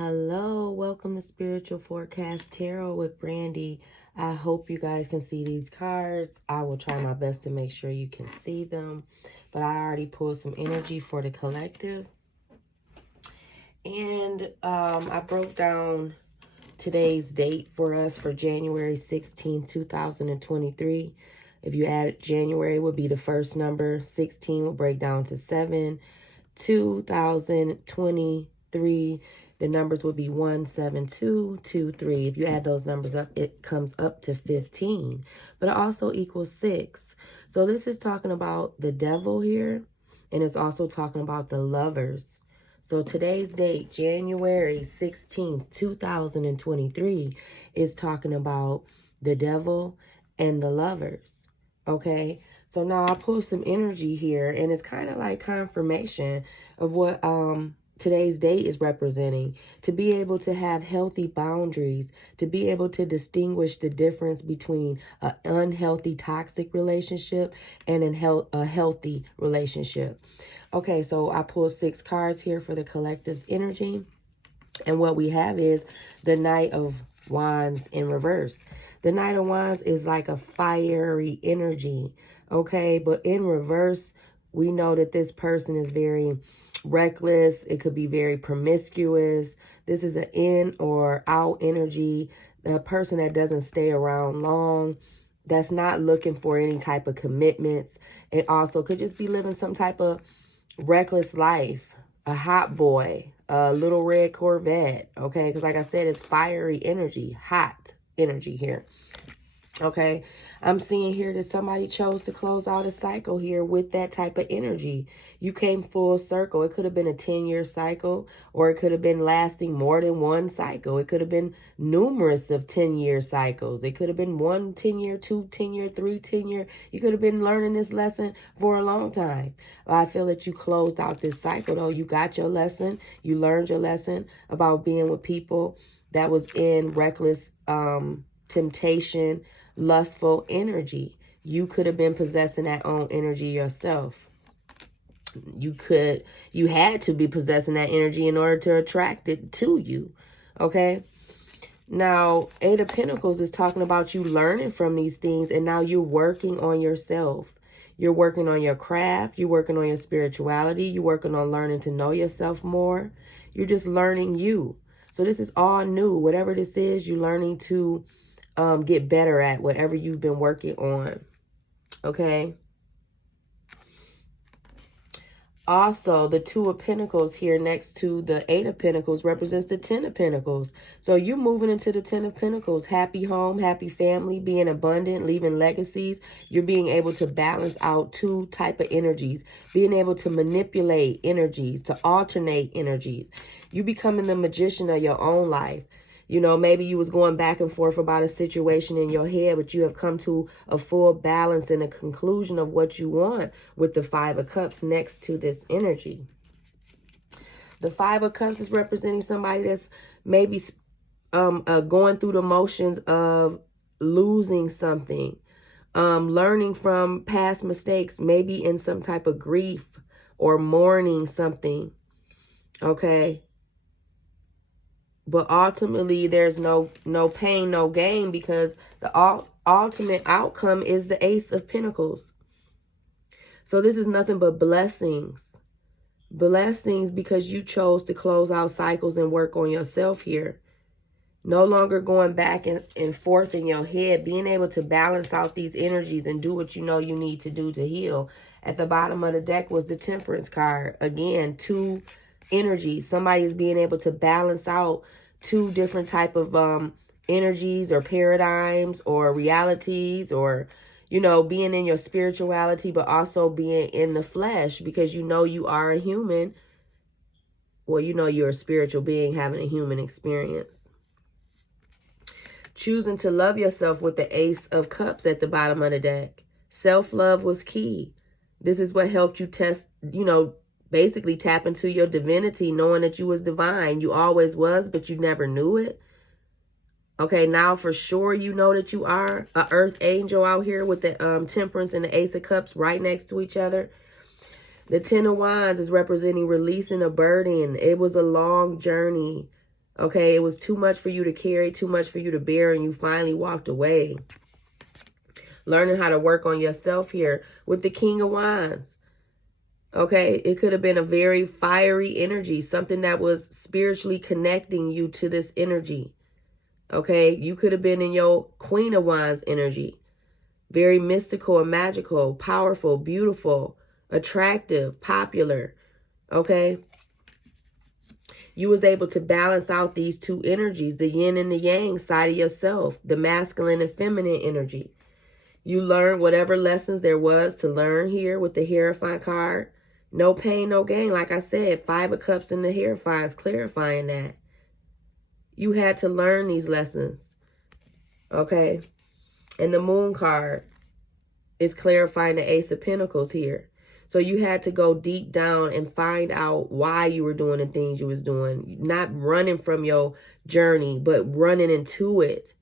Hello, welcome to Spiritual Forecast Tarot with Brandy. I hope you guys can see these cards. I will try my best to make sure you can see them. But I already pulled some energy for the collective. And I broke down today's date for us for January 16, 2023. If you add January, would be the first number. 16 will break down to 7. 2023, the numbers would be 17223. If you add those numbers up, it comes up to 15. But it also equals 6. So this is talking about the devil here. And it's also talking about the lovers. So today's date, January 16th, 2023, is talking about the devil and the lovers. Okay? So now I pull some energy here, and it's kind of like confirmation of what today's date is representing. To be able to have healthy boundaries, to be able to distinguish the difference between an unhealthy, toxic relationship and a healthy relationship. Okay, so I pulled 6 cards here for the collective's energy. And what we have is the Knight of Wands in reverse. The Knight of Wands is like a fiery energy, okay? But in reverse, we know that this person is very reckless. It could be very promiscuous. This is an in or out energy. The person that doesn't stay around long, that's not looking for any type of commitments. It also could just be living some type of reckless life, a hot boy, a little red Corvette, okay? Because like I said, it's fiery energy, hot energy here, okay? I'm seeing here that somebody chose to close out a cycle here with that type of energy. You came full circle. It could have been a 10-year cycle, or it could have been lasting more than one cycle. It could have been numerous of 10-year cycles. It could have been 1 10-year, 2 10-year, 3 10-year. You could have been learning this lesson for a long time. I feel that you closed out this cycle, though. You got your lesson. You learned your lesson about being with people that was in reckless temptation, lustful energy. You could have been possessing that own energy yourself. You had to be possessing that energy in order to attract it to you. Okay? Now, 8 of Pentacles is talking about you learning from these things, and now you're working on yourself. You're working on your craft. You're working on your spirituality. You're working on learning to know yourself more. You're just learning you. So this is all new. Whatever this is, you're learning to get better at whatever you've been working on. Okay? Also, the 2 of Pentacles here next to the 8 of Pentacles represents the 10 of Pentacles. So you're moving into the 10 of Pentacles. Happy home, happy family, being abundant, leaving legacies. You're being able to balance out 2 type of energies. Being able to manipulate energies, to alternate energies. You becoming the magician of your own life. You know, maybe you was going back and forth about a situation in your head, but you have come to a full balance and a conclusion of what you want with the 5 of Cups next to this energy. The 5 of Cups is representing somebody that's maybe going through the motions of losing something, learning from past mistakes, maybe in some type of grief or mourning something, okay? But ultimately, there's no pain, no gain, because the ultimate outcome is the Ace of Pentacles. So this is nothing but blessings. Blessings because you chose to close out cycles and work on yourself here. No longer going back and forth in your head. Being able to balance out these energies and do what you know you need to do to heal. At the bottom of the deck was the Temperance card. Again, 2 energies. Somebody is being able to balance out 2 different type of energies or paradigms or realities, or, you know, being in your spirituality, but also being in the flesh, because you know you are a human. Well, you know you're a spiritual being having a human experience. Choosing to love yourself with the Ace of Cups at the bottom of the deck. Self-love was key. This is what helped you test, you know, basically tap into your divinity, knowing that you was divine. You always was, but you never knew it. Okay, now for sure you know that you are an earth angel out here with the Temperance and the Ace of Cups right next to each other. The 10 of Wands is representing releasing a burden. It was a long journey. Okay, it was too much for you to carry, too much for you to bear, and you finally walked away. Learning how to work on yourself here with the King of Wands. Okay, it could have been a very fiery energy, something that was spiritually connecting you to this energy. Okay, you could have been in your Queen of Wands energy. Very mystical and magical, powerful, beautiful, attractive, popular. Okay, you was able to balance out these two energies, the yin and the yang side of yourself, the masculine and feminine energy. You learned whatever lessons there was to learn here with the Hierophant card. No pain, no gain. Like I said, 5 of Cups in the Hierophant is clarifying that. You had to learn these lessons. Okay? And the Moon card is clarifying the Ace of Pentacles here. So you had to go deep down and find out why you were doing the things you was doing. Not running from your journey, but running into it.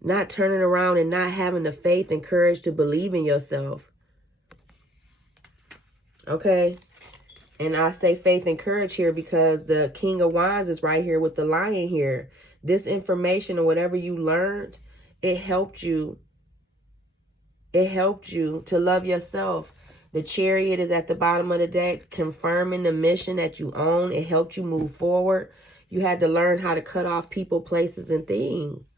Not turning around and not having the faith and courage to believe in yourself. Okay? And I say faith and courage here because the King of Wands is right here with the Lion here. This information or whatever you learned, it helped you. It helped you to love yourself. The Chariot is at the bottom of the deck, confirming the mission that you own. It helped you move forward. You had to learn how to cut off people, places, and things.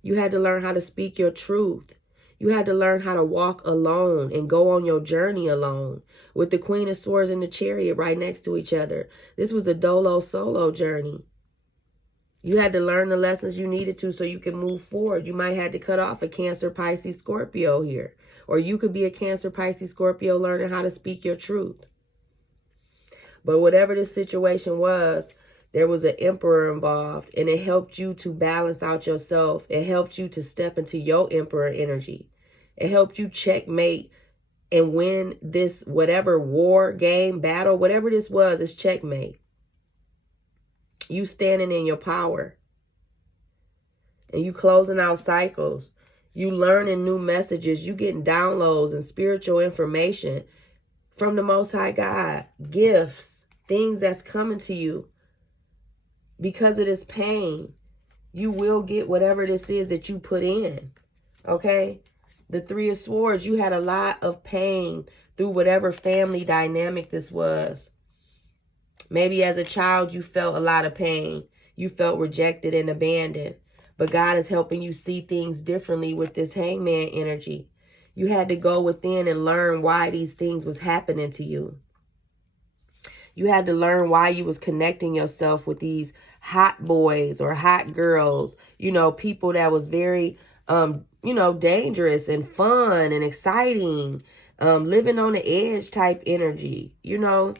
You had to learn how to speak your truth. You had to learn how to walk alone and go on your journey alone. With the Queen of Swords and the Chariot right next to each other. This was a dolo solo journey. You had to learn the lessons you needed to so you can move forward. You might have to cut off a Cancer, Pisces, Scorpio here. Or you could be a Cancer, Pisces, Scorpio learning how to speak your truth. But whatever this situation was, there was an Emperor involved. And it helped you to balance out yourself. It helped you to step into your Emperor energy. It helped you checkmate and win this whatever war, game, battle, whatever this was, is checkmate. You standing in your power. And you closing out cycles. You learning new messages. You getting downloads and spiritual information from the Most High God. Gifts. Things that's coming to you. Because of this pain, you will get whatever this is that you put in. Okay? The Three of Swords, you had a lot of pain through whatever family dynamic this was. Maybe as a child, you felt a lot of pain. You felt rejected and abandoned. But God is helping you see things differently with this Hangman energy. You had to go within and learn why these things was happening to you. You had to learn why you was connecting yourself with these hot boys or hot girls. You know, people that was very dangerous and fun and exciting, living on the edge type energy. You know,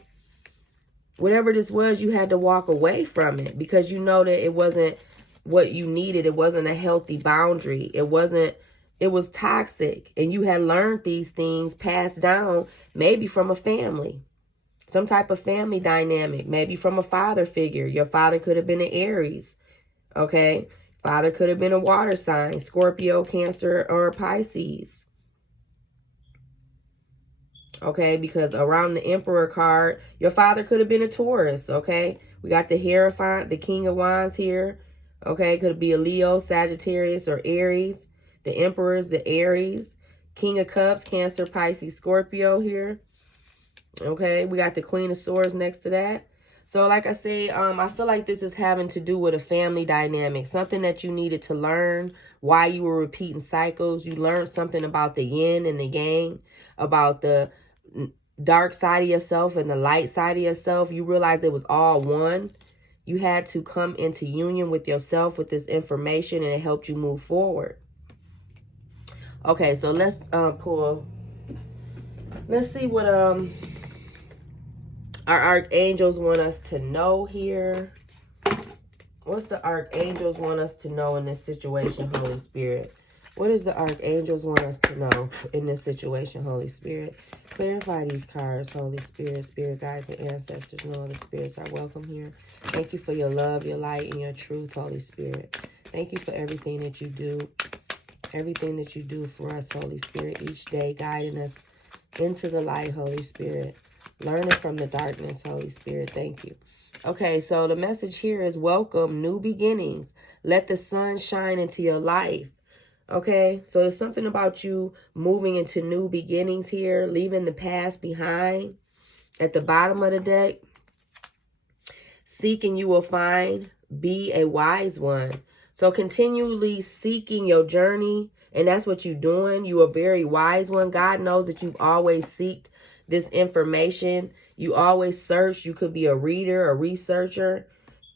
whatever this was, you had to walk away from it because you know that it wasn't what you needed. It wasn't a healthy boundary. It was toxic. And you had learned these things passed down maybe from a family, some type of family dynamic, maybe from a father figure. Your father could have been an Aries. Okay. Father could have been a water sign, Scorpio, Cancer, or Pisces. Okay, because around the Emperor card, your father could have been a Taurus, okay? We got the Hierophant, the King of Wands here. Okay, could be a Leo, Sagittarius, or Aries. The Emperor is the Aries. King of Cups, Cancer, Pisces, Scorpio here. Okay, we got the Queen of Swords next to that. So like I say, I feel like this is having to do with a family dynamic, something that you needed to learn, why you were repeating cycles. You learned something about the yin and the yang, about the dark side of yourself and the light side of yourself. You realized it was all one. You had to come into union with yourself with this information, and it helped you move forward. Okay, so let's pull. Let's see what our archangels want us to know here. What's the archangels want us to know in this situation, Holy Spirit? What does the archangels want us to know in this situation, Holy Spirit? Clarify these cards, Holy Spirit. Spirit guides and ancestors. No other spirits are welcome here. Thank you for your love, your light, and your truth, Holy Spirit. Thank you for everything that you do. Everything that you do for us, Holy Spirit, each day, guiding us into the light, Holy Spirit. Learning from the darkness, Holy Spirit. Thank you. Okay, so the message here is welcome new beginnings. Let the sun shine into your life. Okay, so there's something about you moving into new beginnings here, leaving the past behind. At the bottom of the deck, seek and you will find, be a wise one. So continually seeking your journey, and that's what you're doing. You are a very wise one. God knows that you've always seeked this information. You always search. You could be a reader, a researcher.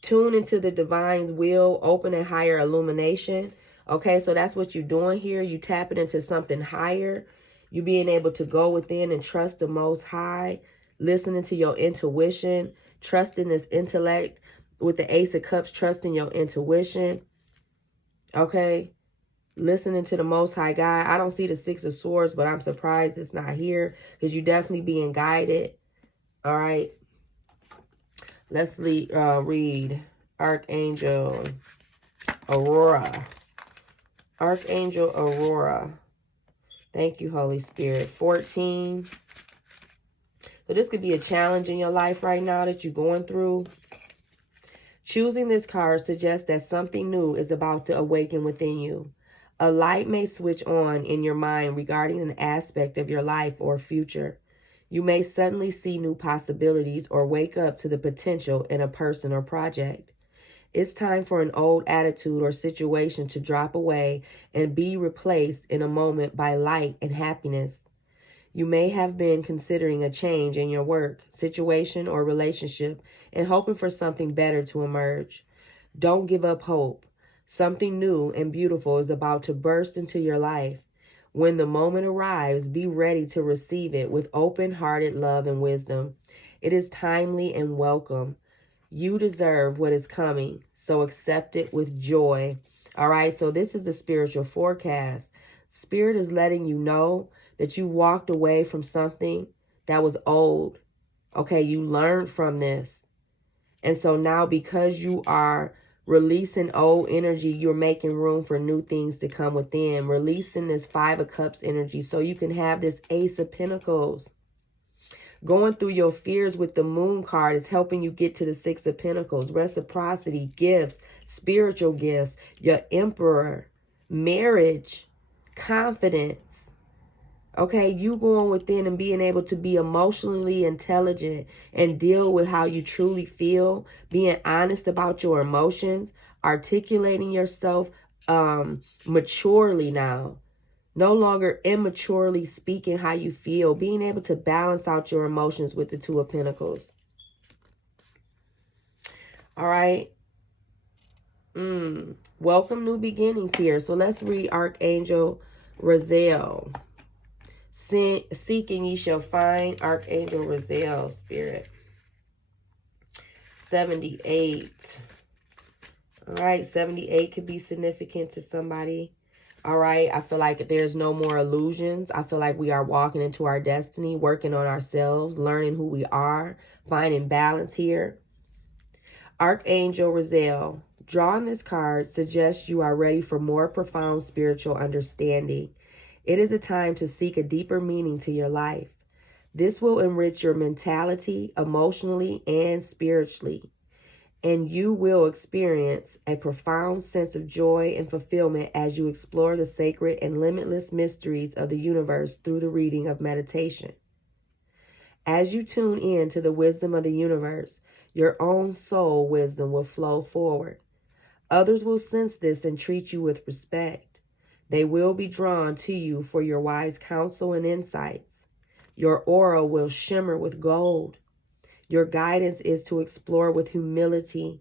Tune into the divine's will, open a higher illumination. Okay, so that's what you're doing here. You tapping into something higher. You being able to go within and trust the Most High, listening to your intuition, trusting this intellect with the Ace of Cups, trusting your intuition. Okay, listening to the Most High God. I don't see the Six of Swords, but I'm surprised it's not here because you're definitely being guided. All right, let's read Archangel Aurora. Archangel Aurora. Thank you, Holy Spirit. 14. So this could be a challenge in your life right now that you're going through. Choosing this card suggests that something new is about to awaken within you. A light may switch on in your mind regarding an aspect of your life or future. You may suddenly see new possibilities or wake up to the potential in a person or project. It's time for an old attitude or situation to drop away and be replaced in a moment by light and happiness. You may have been considering a change in your work, situation, or relationship and hoping for something better to emerge. Don't give up hope. Something new and beautiful is about to burst into your life. When the moment arrives, be ready to receive it with open-hearted love and wisdom. It is timely and welcome. You deserve what is coming, so accept it with joy. All right, so this is the spiritual forecast. Spirit is letting you know that you walked away from something that was old. Okay, you learned from this. And so now because you are releasing old energy, you're making room for new things to come within. Releasing this Five of Cups energy so you can have this Ace of Pentacles. Going through your fears with the Moon card is helping you get to the Six of Pentacles. Reciprocity, gifts, spiritual gifts, your Emperor, marriage, confidence. Okay, you going within and being able to be emotionally intelligent and deal with how you truly feel, being honest about your emotions, articulating yourself maturely now. No longer immaturely speaking how you feel, being able to balance out your emotions with the Two of Pentacles. All right. Welcome new beginnings here. So let's read Archangel Raziel. Seek and ye shall find. Archangel Raziel, Spirit. 78. All right, 78 could be significant to somebody. All right, I feel like there's no more illusions. I feel like we are walking into our destiny, working on ourselves, learning who we are, finding balance here. Archangel Raziel, drawing this card suggests you are ready for more profound spiritual understanding. It is a time to seek a deeper meaning to your life. This will enrich your mentality, emotionally, and spiritually. And you will experience a profound sense of joy and fulfillment as you explore the sacred and limitless mysteries of the universe through the reading of meditation. As you tune in to the wisdom of the universe, your own soul wisdom will flow forward. Others will sense this and treat you with respect. They will be drawn to you for your wise counsel and insights. Your aura will shimmer with gold. Your guidance is to explore with humility.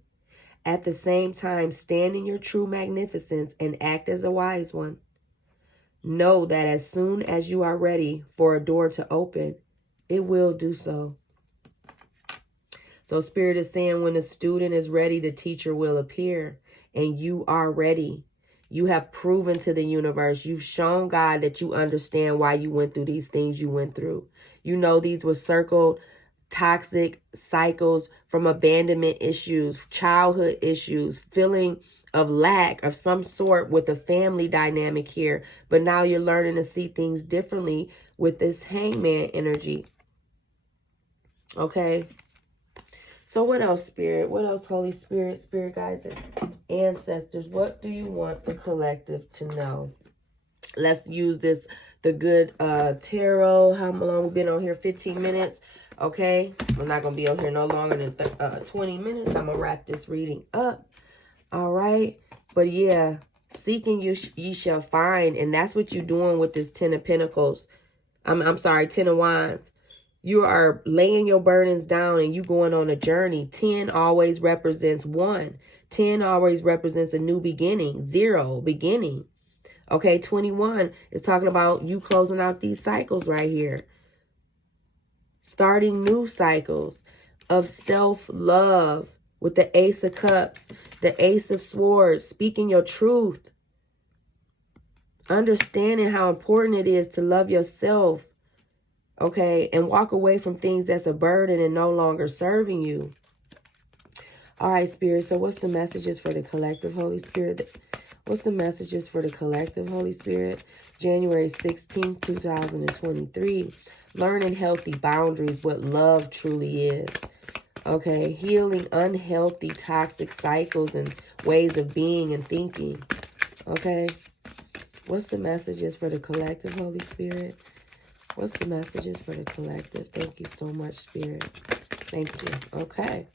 At the same time, stand in your true magnificence and act as a wise one. Know that as soon as you are ready for a door to open, it will do so. So Spirit is saying when the student is ready, the teacher will appear, and you are ready. You have proven to the universe, you've shown God that you understand why you went through these things you went through. You know these were circled toxic cycles from abandonment issues, childhood issues, feeling of lack of some sort with a family dynamic here. But now you're learning to see things differently with this Hangman energy. Okay. So So what else, Spirit? What else, Holy Spirit, Spirit guides, and ancestors? What do you want the collective to know? Let's use this, the good tarot. How long we've been on here? 15 minutes. Okay. We're not going to be on here no longer than 20 minutes. I'm going to wrap this reading up. All right. But yeah, seeking ye shall find. And that's what you're doing with this 10 of Pentacles. I'm sorry, 10 of Wands. You are laying your burdens down and you going on a journey. 10 always represents 1. 10 always represents a new beginning. 0, beginning. Okay, 21 is talking about you closing out these cycles right here. Starting new cycles of self-love with the Ace of Cups, the Ace of Swords, speaking your truth. Understanding how important it is to love yourself. Okay, and walk away from things that's a burden and no longer serving you. All right, Spirit, so what's the messages for the collective, Holy Spirit? What's the messages for the collective, Holy Spirit? January 16th, 2023. Learning healthy boundaries, what love truly is. Okay, healing unhealthy, toxic cycles and ways of being and thinking. Okay, what's the messages for the collective, Holy Spirit? What's the messages for the collective? Thank you so much, Spirit. Thank you. Okay.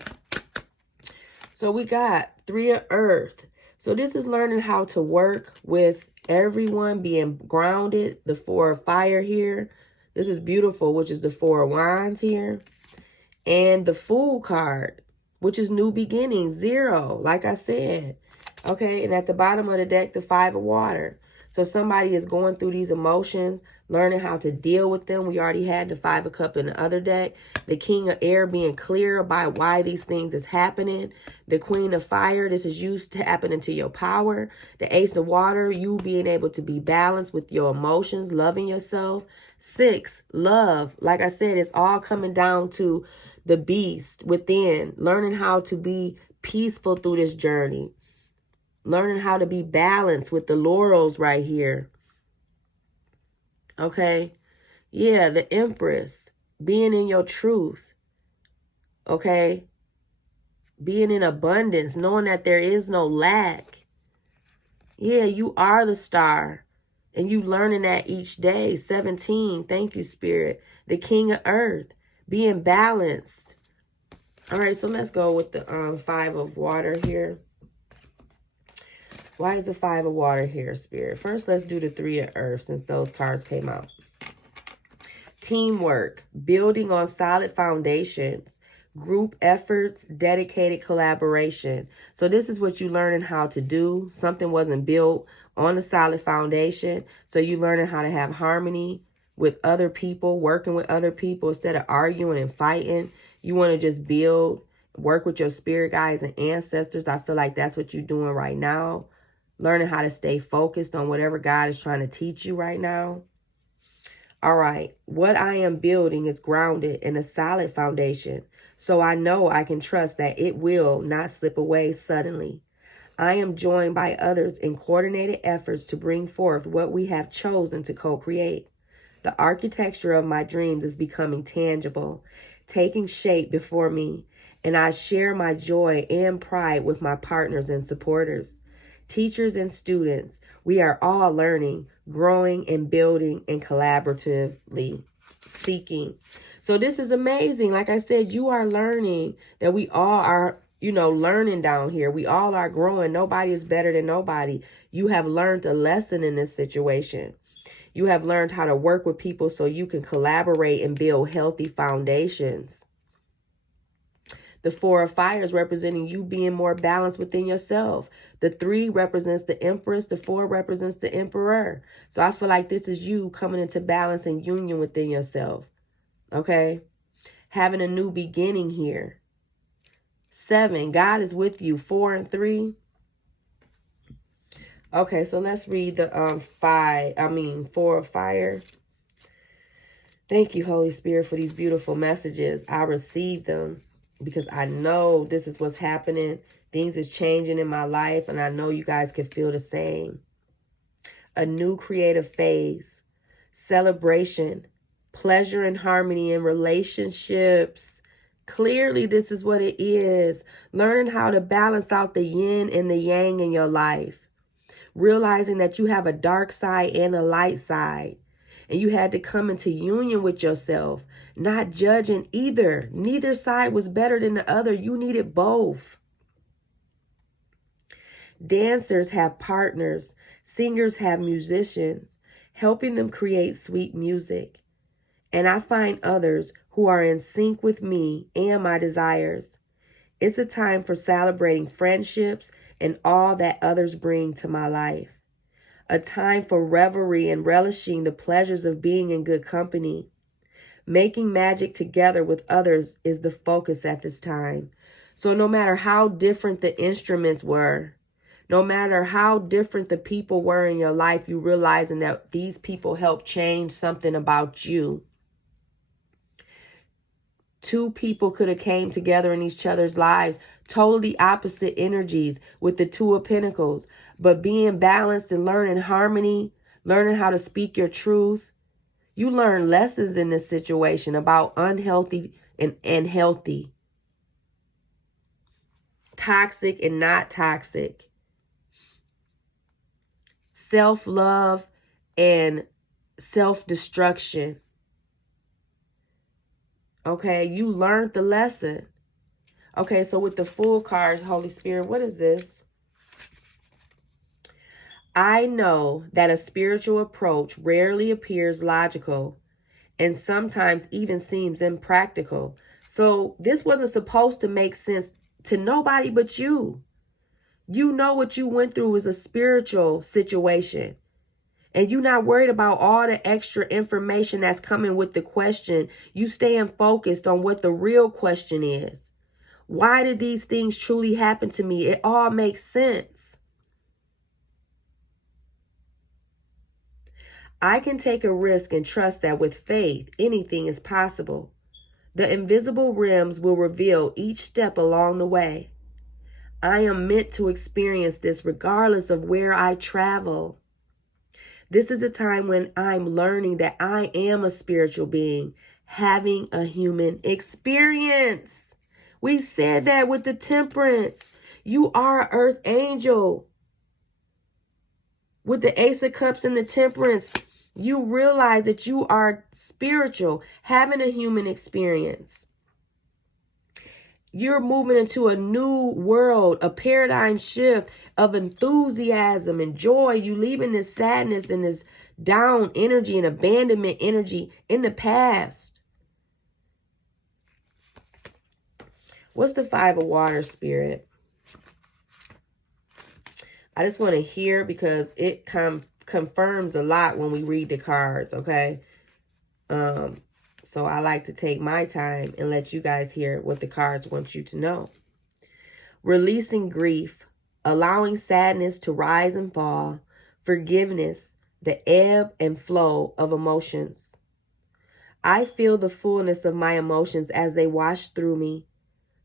So we got 3 of Earth. So this is learning how to work with everyone, being grounded. The 4 of Fire here. This is beautiful, which is the 4 of Wands here. And the Fool card, which is new beginnings, 0, like I said. Okay, and at the bottom of the deck, the 5 of Water. So somebody is going through these emotions, learning how to deal with them. We already had the 5 of Cups in the other deck. The King of Air, being clear about why these things is happening. The Queen of Fire, this is you tapping into your power. The Ace of Water, you being able to be balanced with your emotions, loving yourself. 6, love. Like I said, it's all coming down to the beast within. Learning how to be peaceful through this journey. Learning how to be balanced with the laurels right here. Okay. Yeah, the Empress. Being in your truth. Okay. Being in abundance. Knowing that there is no lack. Yeah, you are the star. And you learning that each day. 17. Thank you, Spirit. The King of Earth. Being balanced. All right, so let's go with the 5 of Water here. Why is the 5 of Water here, Spirit? First, let's do the 3 of Earth since those cards came out. Teamwork, building on solid foundations, group efforts, dedicated collaboration. So this is what you learning how to do. Something wasn't built on a solid foundation. So you learning how to have harmony with other people, working with other people instead of arguing and fighting. You want to just build, work with your spirit guides and ancestors. I feel like that's what you're doing right now. Learning how to stay focused on whatever God is trying to teach you right now. All right. What I am building is grounded in a solid foundation. So I know I can trust that it will not slip away suddenly. I am joined by others in coordinated efforts to bring forth what we have chosen to co-create. The architecture of my dreams is becoming tangible, taking shape before me, and I share my joy and pride with my partners and supporters. Teachers and students, we are all learning, growing, and building and collaboratively seeking. So this is amazing. Like I said, you are learning that we all are, learning down here. We all are growing. Nobody is better than nobody. You have learned a lesson in this situation. You have learned how to work with people so you can collaborate and build healthy foundations. The 4 of Fire is representing you being more balanced within yourself. The 3 represents the Empress. The 4 represents the Emperor. So I feel like this is you coming into balance and union within yourself. Okay? Having a new beginning here. 7, God is with you. 4 and 3. Okay, so let's read the 4 of Fire. Thank you, Holy Spirit, for these beautiful messages. I received them because I know this is what's happening. Things is changing in my life, and I know you guys can feel the same. A new creative phase, celebration, pleasure and harmony in relationships. Clearly, this is what it is. Learning how to balance out the yin and the yang in your life. Realizing that you have a dark side and a light side. And you had to come into union with yourself. Not judging either. Neither side was better than the other. You needed both. Dancers have partners. Singers have musicians, helping them create sweet music. And I find others who are in sync with me and my desires. It's a time for celebrating friendships and all that others bring to my life. A time for revelry and relishing the pleasures of being in good company. Making magic together with others is the focus at this time. So no matter how different the instruments were, no matter how different the people were in your life, you realizing that these people helped change something about you. Two people could have came together in each other's lives, totally opposite energies with the Two of Pentacles, but being balanced and learning harmony, learning how to speak your truth. You learn lessons in this situation about unhealthy and healthy, toxic and not toxic, self-love and self-destruction. Okay, you learned the lesson. Okay, so with the Fool cards, Holy Spirit, what is this? I know that a spiritual approach rarely appears logical and sometimes even seems impractical. So this wasn't supposed to make sense to nobody but you. You know what you went through was a spiritual situation. And you're not worried about all the extra information that's coming with the question. You staying focused on what the real question is. Why did these things truly happen to me? It all makes sense. I can take a risk and trust that with faith, anything is possible. The invisible realms will reveal each step along the way. I am meant to experience this regardless of where I travel. This is a time when I'm learning that I am a spiritual being, having a human experience. We said that with the Temperance. You are an earth angel. With the Ace of Cups and the Temperance, you realize that you are spiritual, having a human experience. You're moving into a new world, a paradigm shift of enthusiasm and joy. You leaving this sadness and this down energy and abandonment energy in the past. What's the Five of Water, Spirit? I just want to hear because it confirms a lot when we read the cards, okay? So I like to take my time and let you guys hear what the cards want you to know. Releasing grief, allowing sadness to rise and fall, forgiveness, the ebb and flow of emotions. I feel the fullness of my emotions as they wash through me.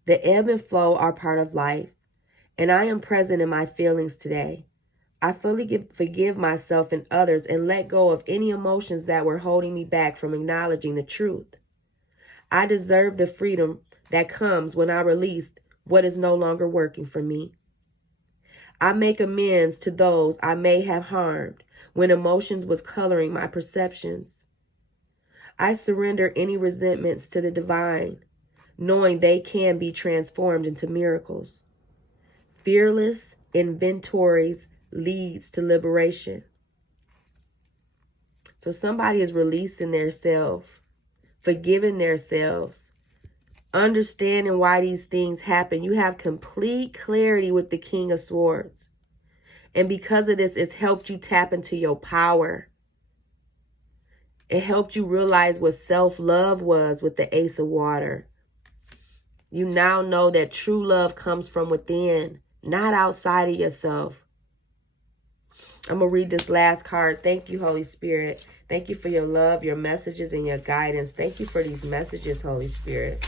The ebb and flow are part of life, and I am present in my feelings today. I fully forgive myself and others and let go of any emotions that were holding me back from acknowledging the truth. I deserve the freedom that comes when I release what is no longer working for me. I make amends to those I may have harmed when emotions was coloring my perceptions. I surrender any resentments to the divine, knowing they can be transformed into miracles. Fearless inventories leads to liberation. So somebody is releasing their self, forgiving themselves, understanding why these things happen. You have complete clarity with the King of Swords. And because of this, it's helped you tap into your power. It helped you realize what self-love was with the Ace of Water. You now know that true love comes from within, not outside of yourself. I'm going to read this last card. Thank you, Holy Spirit. Thank you for your love, your messages, and your guidance. Thank you for these messages, Holy Spirit.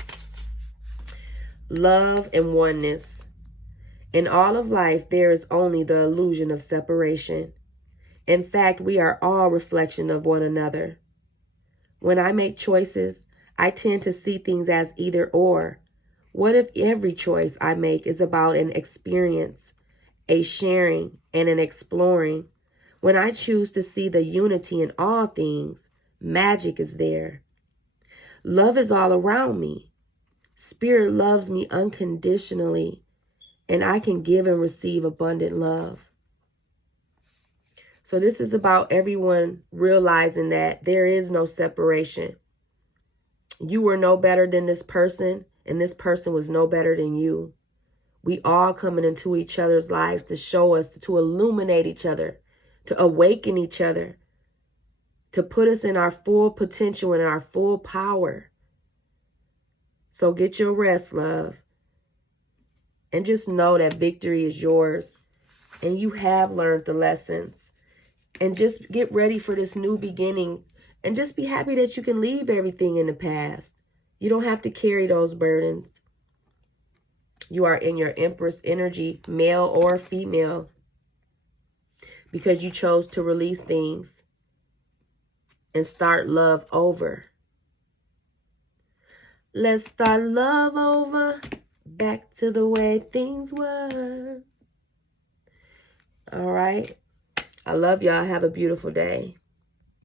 Love and oneness. In all of life, there is only the illusion of separation. In fact, we are all reflection of one another. When I make choices, I tend to see things as either or. What if every choice I make is about an experience, a sharing, and an exploring? When I choose to see the unity in all things, magic is there. Love is all around me. Spirit loves me unconditionally, and I can give and receive abundant love. So this is about everyone realizing that there is no separation. You were no better than this person, and this person was no better than you. We all coming into each other's lives to show us, to illuminate each other, to awaken each other, to put us in our full potential and our full power. So get your rest, love. And just know that victory is yours. And you have learned the lessons. And just get ready for this new beginning. And just be happy that you can leave everything in the past. You don't have to carry those burdens. You are in your Empress energy, male or female, because you chose to release things and start love over. Let's start love over, back to the way things were. All right. I love y'all. Have a beautiful day.